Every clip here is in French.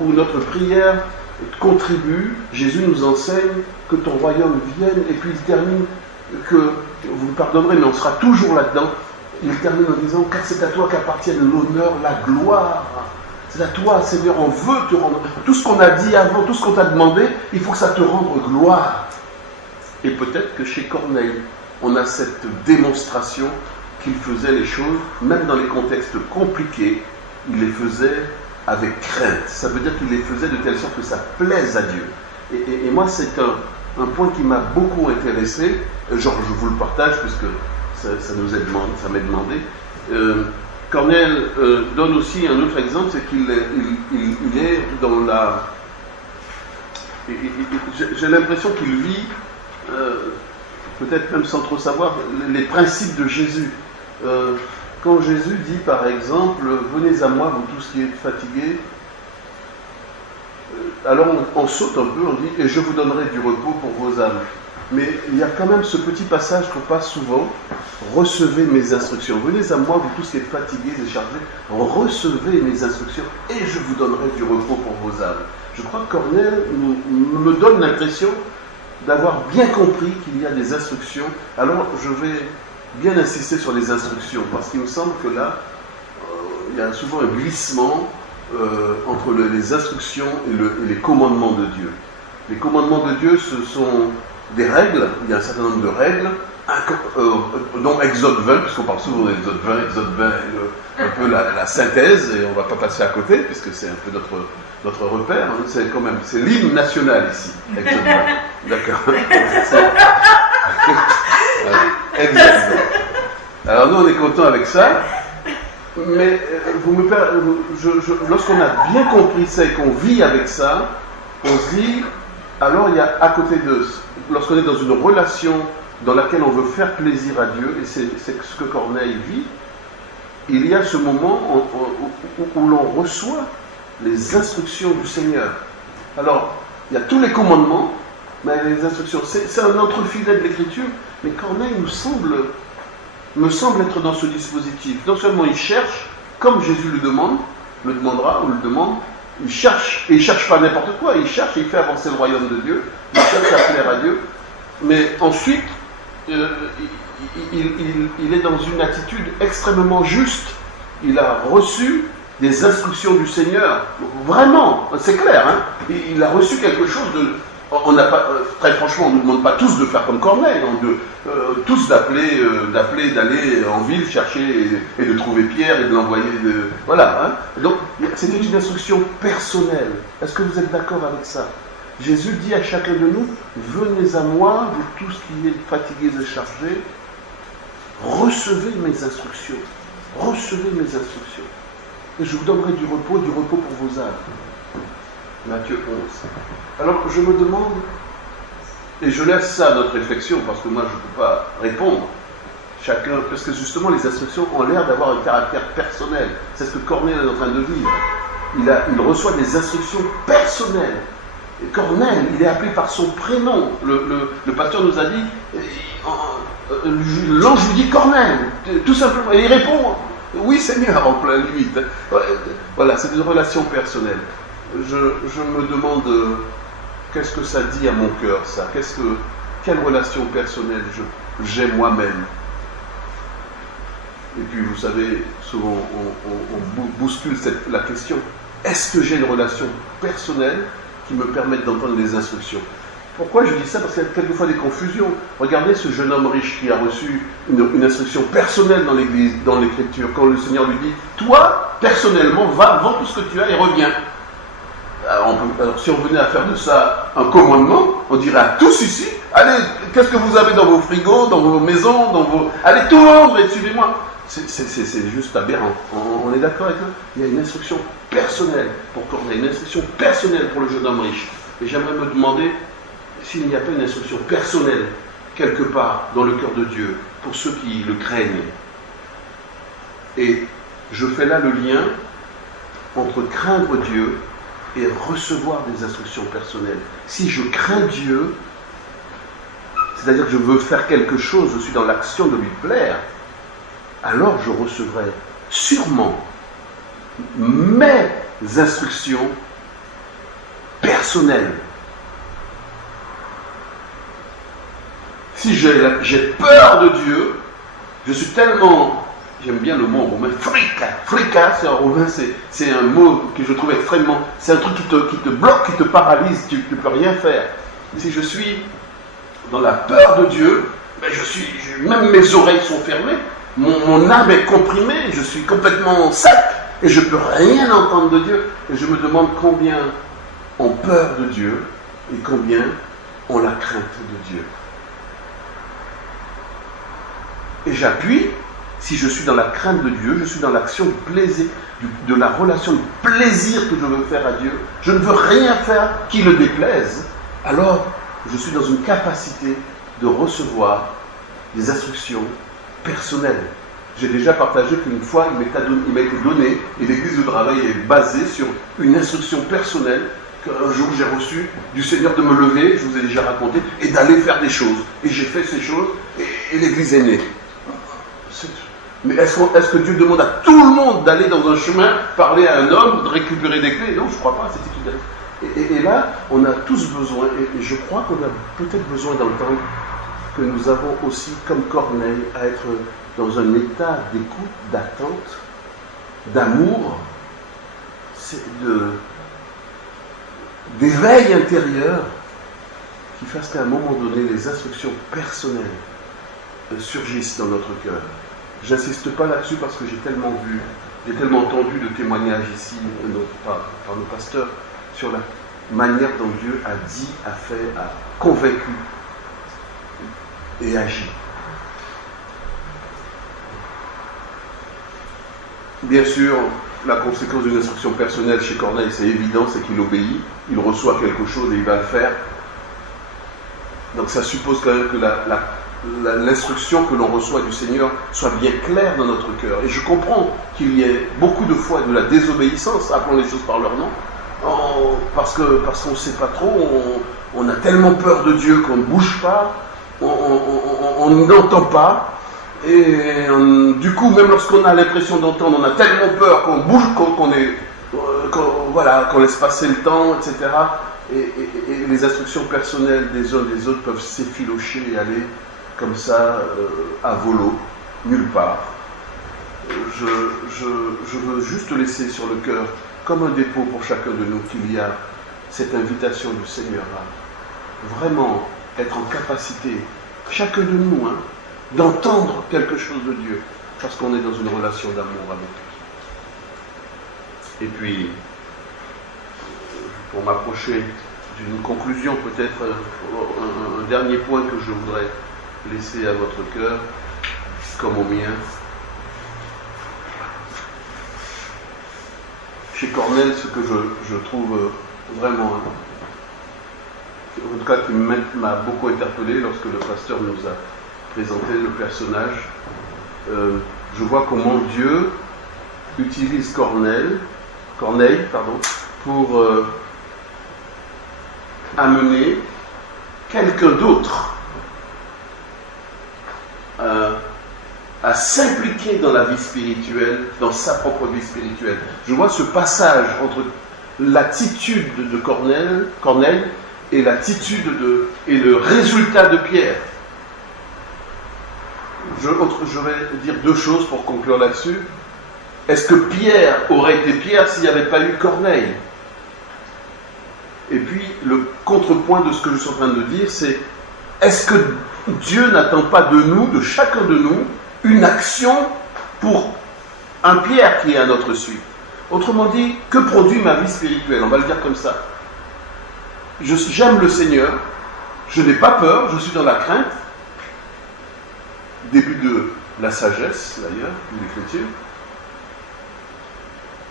où notre prière contribue. Jésus nous enseigne que ton royaume vienne, et puis il termine que, vous me pardonnerez, mais on sera toujours là-dedans. Il termine en disant, car c'est à toi qu'appartiennent l'honneur, la gloire. C'est à toi, Seigneur, on veut te rendre. Tout ce qu'on a dit avant, tout ce qu'on t'a demandé, il faut que ça te rende gloire. Et peut-être que chez Corneille, on a cette démonstration qu'il faisait les choses, même dans les contextes compliqués, il les faisait avec crainte. Ça veut dire qu'il les faisait de telle sorte que ça plaise à Dieu. Et moi, c'est un point qui m'a beaucoup intéressé. Genre, je vous le partage, puisque ça m'est demandé. Corneille donne aussi un autre exemple, c'est qu'il est dans la... J'ai l'impression qu'il vit, peut-être même sans trop savoir, les principes de Jésus. Quand Jésus dit, par exemple, « Venez à moi, vous tous qui êtes fatigués », alors on saute un peu, on dit « Et je vous donnerai du repos pour vos âmes ». Mais il y a quand même ce petit passage qu'on passe souvent, « Recevez mes instructions ». « Venez à moi, vous tous qui êtes fatigués et chargés, recevez mes instructions et je vous donnerai du repos pour vos âmes ». Je crois que Corneille me donne l'impression d'avoir bien compris qu'il y a des instructions. Alors je vais bien insister sur les instructions, parce qu'il me semble que là, il y a souvent un glissement entre les instructions et les commandements de Dieu. Les commandements de Dieu, ce sont des règles, il y a un certain nombre de règles, dont Exode 20, puisqu'on parle souvent d'Exode 20, Exode 20 est un peu la synthèse, et on ne va pas passer à côté, puisque c'est un peu notre repère, hein, c'est l'hymne national ici, Exode 20. D'accord. Exode 20. Alors nous on est content avec ça, mais lorsqu'on a bien compris ça et qu'on vit avec ça, on se dit, alors il y a à côté de, lorsqu'on est dans une relation dans laquelle on veut faire plaisir à Dieu, et c'est ce que Corneille vit, il y a ce moment où l'on reçoit les instructions du Seigneur. Alors, il y a tous les commandements, mais les instructions, c'est un autre filet de l'Écriture, mais Corneille me semble être dans ce dispositif. Non seulement il cherche, comme Jésus le demandera, ou le demande, il cherche, et il ne cherche pas n'importe quoi, il cherche et il fait avancer le royaume de Dieu, il cherche à plaire à Dieu, mais ensuite, il est dans une attitude extrêmement juste. Il a reçu des instructions du Seigneur, vraiment, c'est clair, hein, il a reçu quelque chose de... On n'a pas, très franchement, on ne nous demande pas tous de faire comme Corneille, tous d'aller en ville chercher et de trouver Pierre et de l'envoyer. Voilà. Hein. Donc, c'était une instruction personnelle. Est-ce que vous êtes d'accord avec ça? Jésus dit à chacun de nous, venez à moi, vous tous qui êtes fatigués et chargés, recevez mes instructions. Recevez mes instructions. Et je vous donnerai du repos pour vos âmes. Matthieu 11. Alors je me demande, et je laisse ça à notre réflexion, parce que moi je ne peux pas répondre, chacun, parce que justement les instructions ont l'air d'avoir un caractère personnel. C'est ce que Corneille est en train de vivre. Il reçoit des instructions personnelles. Et Corneille, il est appelé par son prénom. Le pasteur nous a dit, l'ange lui dit Corneille, tout simplement, et il répond, oui Seigneur, en pleine nuit. Voilà, c'est une relation personnelle. Je me demande qu'est-ce que ça dit à mon cœur, ça. Quelle relation personnelle j'ai moi-même. Et puis vous savez, souvent on bouscule la question. Est-ce que j'ai une relation personnelle qui me permette d'entendre les instructions? Pourquoi je dis ça? Parce qu'il y a quelquefois des confusions. Regardez ce jeune homme riche qui a reçu une instruction personnelle dans l'Église, dans l'Écriture, quand le Seigneur lui dit, toi, personnellement, va, vends tout ce que tu as et reviens. Alors si on venait à faire de ça un commandement, on dirait à tous ici, allez, qu'est-ce que vous avez dans vos frigos, dans vos maisons, allez tout vendre et suivez-moi. C'est juste aberrant. On est d'accord avec ça? Il y a une instruction personnelle pour Corneille, une instruction personnelle pour le jeune homme riche. Et j'aimerais me demander s'il n'y a pas une instruction personnelle quelque part dans le cœur de Dieu pour ceux qui le craignent. Et je fais là le lien entre craindre Dieu et recevoir des instructions personnelles. Si je crains Dieu, c'est-à-dire que je veux faire quelque chose, je suis dans l'action de lui plaire, alors je recevrai sûrement mes instructions personnelle. Si j'ai peur de Dieu, je suis tellement, j'aime bien le mot romain, frika, c'est en romain, c'est un mot que je trouve extrêmement, c'est un truc qui te bloque, qui te paralyse, tu ne peux rien faire. Si je suis dans la peur de Dieu, ben même mes oreilles sont fermées, mon âme est comprimée, je suis complètement sec, et je ne peux rien entendre de Dieu. Et je me demande combien ont peur de Dieu, et combien ont la crainte de Dieu. Et j'appuie, si je suis dans la crainte de Dieu, je suis dans l'action du plaisir, de la relation de plaisir que je veux faire à Dieu, je ne veux rien faire qui le déplaise, alors je suis dans une capacité de recevoir des instructions personnelles. J'ai déjà partagé qu'une fois, il m'a été donné, et l'église de travail est basée sur une instruction personnelle qu'un jour j'ai reçue du Seigneur de me lever, je vous ai déjà raconté, et d'aller faire des choses. Et j'ai fait ces choses, et l'église est née. Mais est-ce que Dieu demande à tout le monde d'aller dans un chemin, parler à un homme, de récupérer des clés? Non, je ne crois pas. Et là, on a tous besoin, et je crois qu'on a peut-être besoin d'entendre que nous avons aussi, comme Corneille, à être dans un état d'écoute, d'attente, d'amour, d'éveil intérieur, qui fasse qu'à un moment donné, les instructions personnelles surgissent dans notre cœur. J'insiste pas là-dessus parce que j'ai tellement entendu de témoignages ici par nos pasteurs sur la manière dont Dieu a dit, a fait, a convaincu et agi. Bien sûr, la conséquence d'une instruction personnelle chez Corneille, c'est évident, c'est qu'il obéit, il reçoit quelque chose et il va le faire. Donc ça suppose quand même que l'instruction que l'on reçoit du Seigneur soit bien claire dans notre cœur. Et je comprends qu'il y ait beaucoup de fois de la désobéissance, appelons les choses par leur nom, parce qu'on ne sait pas trop, on a tellement peur de Dieu qu'on ne bouge pas, on n'entend pas, et du coup, même lorsqu'on a l'impression d'entendre, on a tellement peur qu'on bouge, qu'on laisse passer le temps, etc. Et les instructions personnelles des uns des autres peuvent s'effilocher et aller comme ça, à volo, nulle part. Je veux juste laisser sur le cœur, comme un dépôt pour chacun de nous, qu'il y a cette invitation du Seigneur à vraiment être en capacité, chacun de nous, d'entendre quelque chose de Dieu, parce qu'on est dans une relation d'amour avec lui. Et puis, pour m'approcher d'une conclusion, peut-être un dernier point que je voudrais laisser à votre cœur, comme au mien. Chez Corneille, ce que je trouve vraiment, en tout cas qui m'a beaucoup interpellé lorsque le pasteur nous a présenté le personnage, je vois comment Dieu utilise Corneille, pour amener quelqu'un d'autre à s'impliquer dans la vie spirituelle, dans sa propre vie spirituelle. Je vois ce passage entre l'attitude de Corneille et l'attitude et le résultat de Pierre. Je vais dire deux choses pour conclure là-dessus. Est-ce que Pierre aurait été Pierre s'il n'y avait pas eu Corneille? Et puis, le contrepoint de ce que je suis en train de dire, c'est est-ce que Dieu n'attend pas de nous, de chacun de nous, une action pour un Pierre qui est à notre suite? Autrement dit, que produit ma vie spirituelle? On va le dire comme ça. J'aime le Seigneur, je n'ai pas peur, je suis dans la crainte, début de la sagesse d'ailleurs, de l'écriture.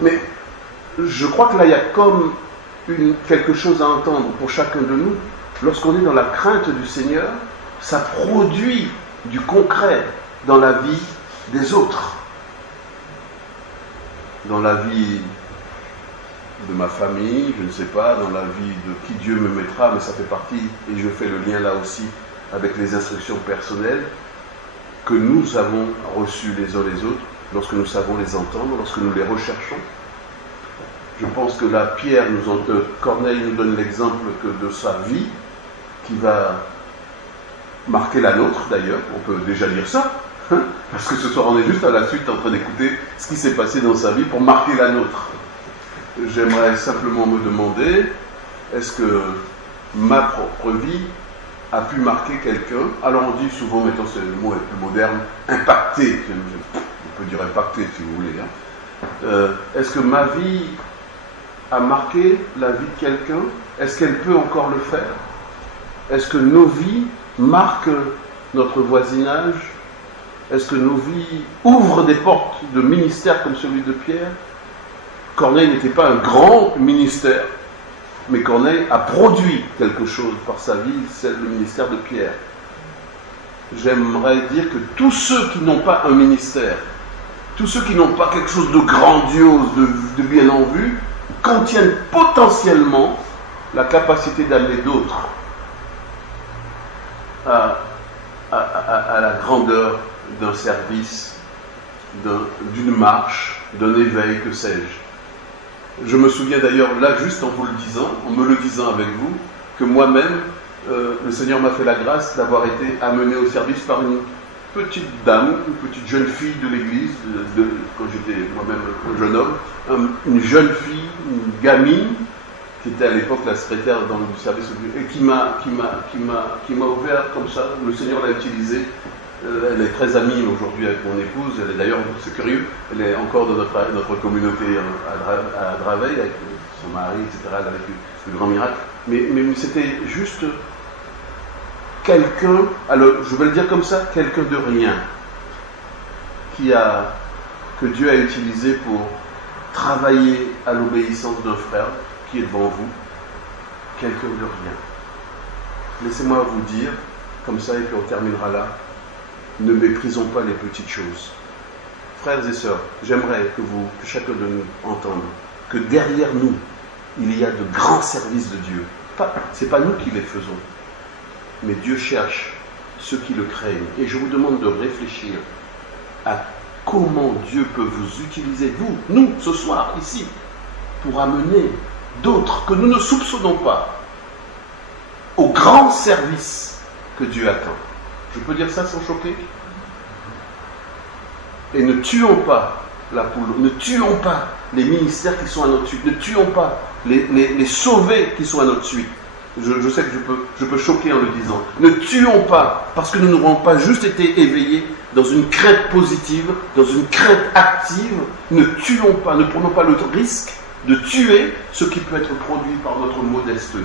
Mais je crois que là, il y a comme quelque chose à entendre pour chacun de nous. Lorsqu'on est dans la crainte du Seigneur, ça produit du concret dans la vie des autres. Dans la vie de ma famille, je ne sais pas, dans la vie de qui Dieu me mettra, mais ça fait partie, et je fais le lien là aussi avec les instructions personnelles que nous avons reçues les uns les autres, lorsque nous savons les entendre, lorsque nous les recherchons. Je pense que là, Corneille nous donne l'exemple que de sa vie, qui va marquer la nôtre d'ailleurs, on peut déjà dire ça, parce que ce soir on est juste à la suite en train d'écouter ce qui s'est passé dans sa vie pour marquer la nôtre. J'aimerais simplement me demander, est-ce que ma propre vie a pu marquer quelqu'un? Alors on dit souvent, mettons, le mot est plus moderne, impacter, on peut dire impacter si vous voulez. Est-ce que ma vie a marqué la vie de quelqu'un? Est-ce qu'elle peut encore le faire? Est-ce que nos vies marquent notre voisinage? Est-ce que nos vies ouvrent des portes de ministère comme celui de Pierre? Corneille n'était pas un grand ministère, mais Corneille a produit quelque chose par sa vie, c'est le ministère de Pierre. J'aimerais dire que tous ceux qui n'ont pas un ministère, tous ceux qui n'ont pas quelque chose de grandiose, de bien en vue, contiennent potentiellement la capacité d'amener d'autres à la grandeur d'un service, d'une marche, d'un éveil, que sais-je. Je me souviens d'ailleurs, là, juste en vous le disant, en me le disant avec vous, que moi-même, le Seigneur m'a fait la grâce d'avoir été amené au service par une petite dame, une petite jeune fille de l'église, quand j'étais moi-même un jeune homme, une jeune fille, une gamine, qui était à l'époque la secrétaire dans le service et qui m'a ouvert comme ça. Le Seigneur l'a utilisée. Elle est très amie aujourd'hui avec mon épouse. Elle est d'ailleurs, c'est curieux, elle est encore dans notre communauté à Draveil avec son mari, etc. Elle a vécu le grand miracle. Mais c'était juste quelqu'un, alors je vais le dire comme ça, quelqu'un de rien, que Dieu a utilisé pour travailler à l'obéissance d'un frère qui est devant vous, quelqu'un de rien. Laissez-moi vous dire, comme ça, et puis on terminera là, ne méprisons pas les petites choses. Frères et sœurs, j'aimerais que chacun de nous entende que derrière nous, il y a de grands services de Dieu. Ce n'est pas nous qui les faisons, mais Dieu cherche ceux qui le craignent. Et je vous demande de réfléchir à comment Dieu peut vous utiliser, nous, ce soir, ici, pour amener d'autres que nous ne soupçonnons pas au grand service que Dieu attend. Je peux dire ça sans choquer? Et ne tuons pas la poule, ne tuons pas les ministères qui sont à notre suite, ne tuons pas les sauvés qui sont à notre suite. Je sais que je peux choquer en le disant. Ne tuons pas, parce que nous n'aurons pas juste été éveillés dans une crainte positive, dans une crainte active. Ne tuons pas, ne prenons pas le risque de tuer ce qui peut être produit par notre modeste vie.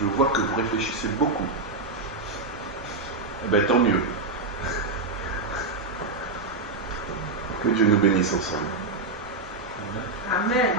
Je vois que vous réfléchissez beaucoup. Eh bien, tant mieux. Que Dieu nous bénisse ensemble. Amen.